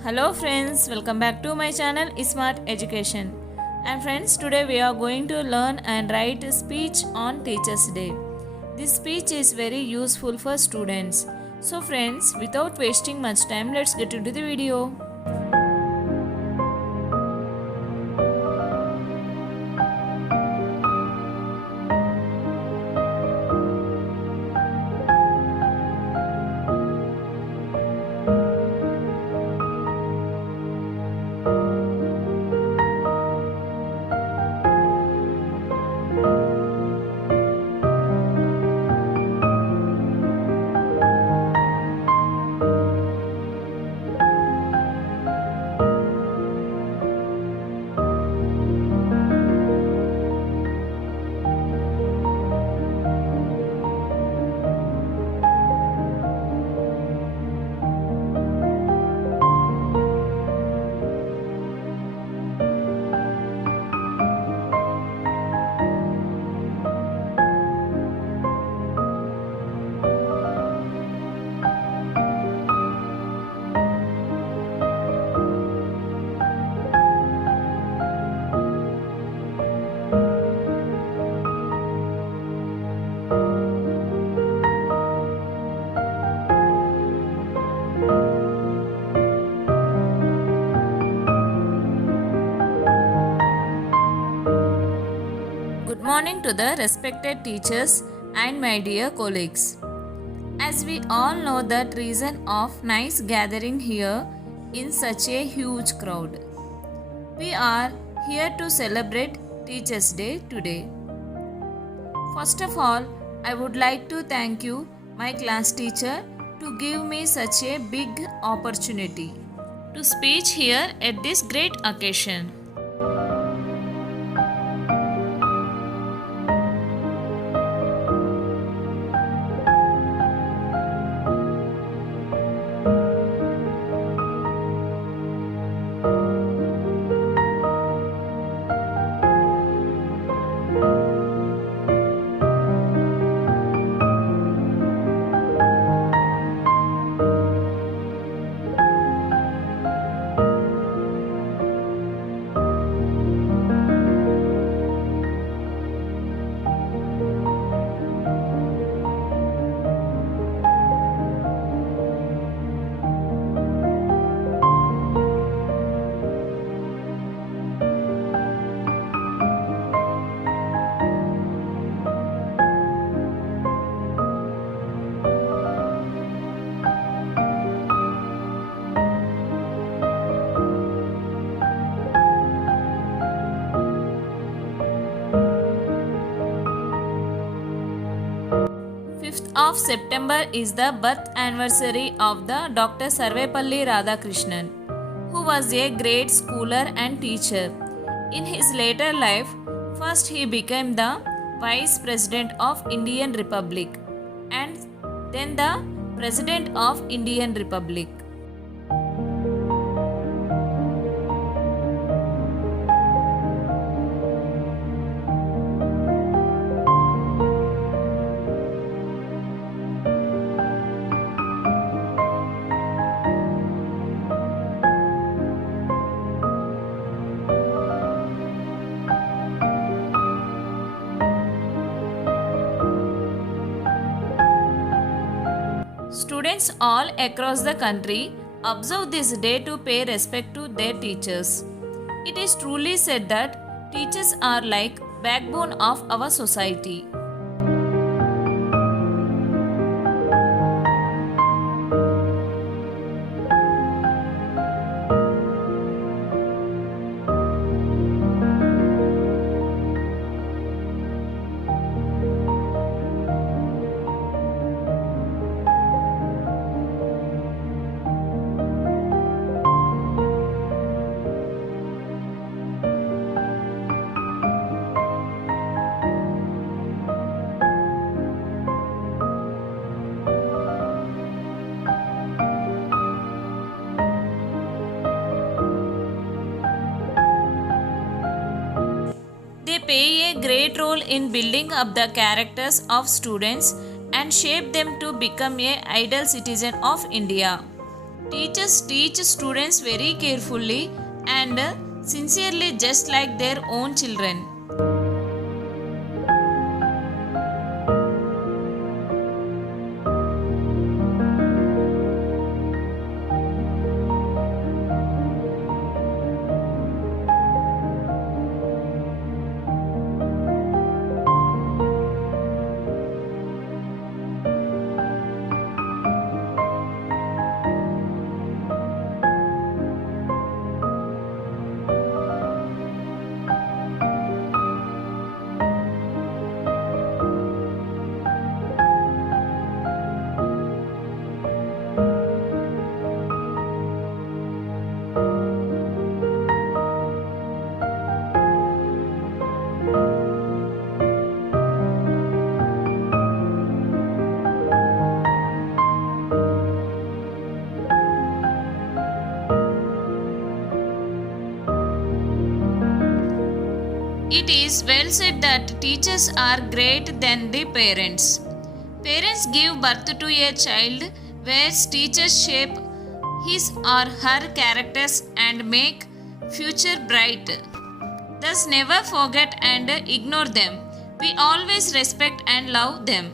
Hello friends, welcome back to my channel Smart Education. And friends, today we are going to learn and write a speech on Teachers Day. This speech is very useful for students. So friends, without wasting much time, let's get into the video. Good morning to the respected teachers and my dear colleagues. As we all know that reason of nice gathering here in such a huge crowd. We are here to celebrate Teachers Day today. First of all, I would like to thank you, my class teacher, to give me such a big opportunity to speak here at this great occasion. Of September is the birth anniversary of the Dr. Sarvepalli Radhakrishnan, who was a great schooler and teacher. In his later life, first he became the Vice President of Indian Republic and then the President of Indian Republic. Students all across the country observe this day to pay respect to their teachers. It is truly said that teachers are like backbone of our society. They play a great role in building up the characters of students and shape them to become a ideal citizen of India. Teachers teach students very carefully and sincerely, just like their own children. It is well said that teachers are greater than the parents. Parents give birth to a child, whereas teachers shape his or her characters and make future bright. Thus never forget and ignore them. We always respect and love them.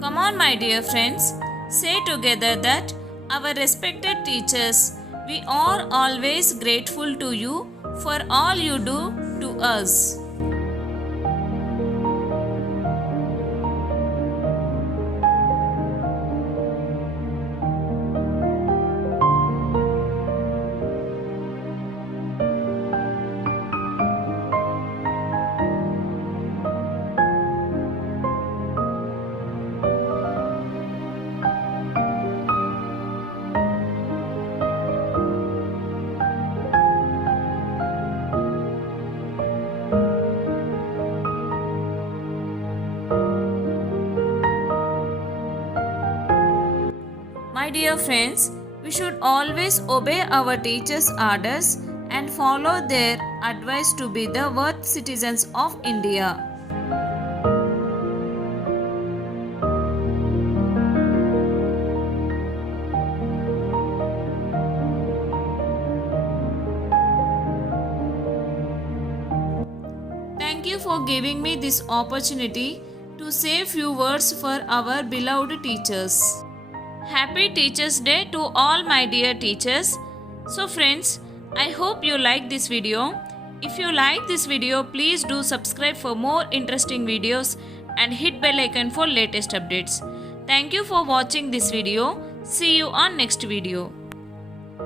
Come on, my dear friends, say together that our respected teachers, we are always grateful to you for all you do to us. My dear friends, we should always obey our teachers' orders and follow their advice to be the worthy citizens of India. Thank you for giving me this opportunity to say few words for our beloved teachers. Happy Teachers Day to all my dear teachers. So friends, I hope you like this video. If you like this video, please do subscribe for more interesting videos and hit bell icon for latest updates. Thank you for watching this video. See you on next video.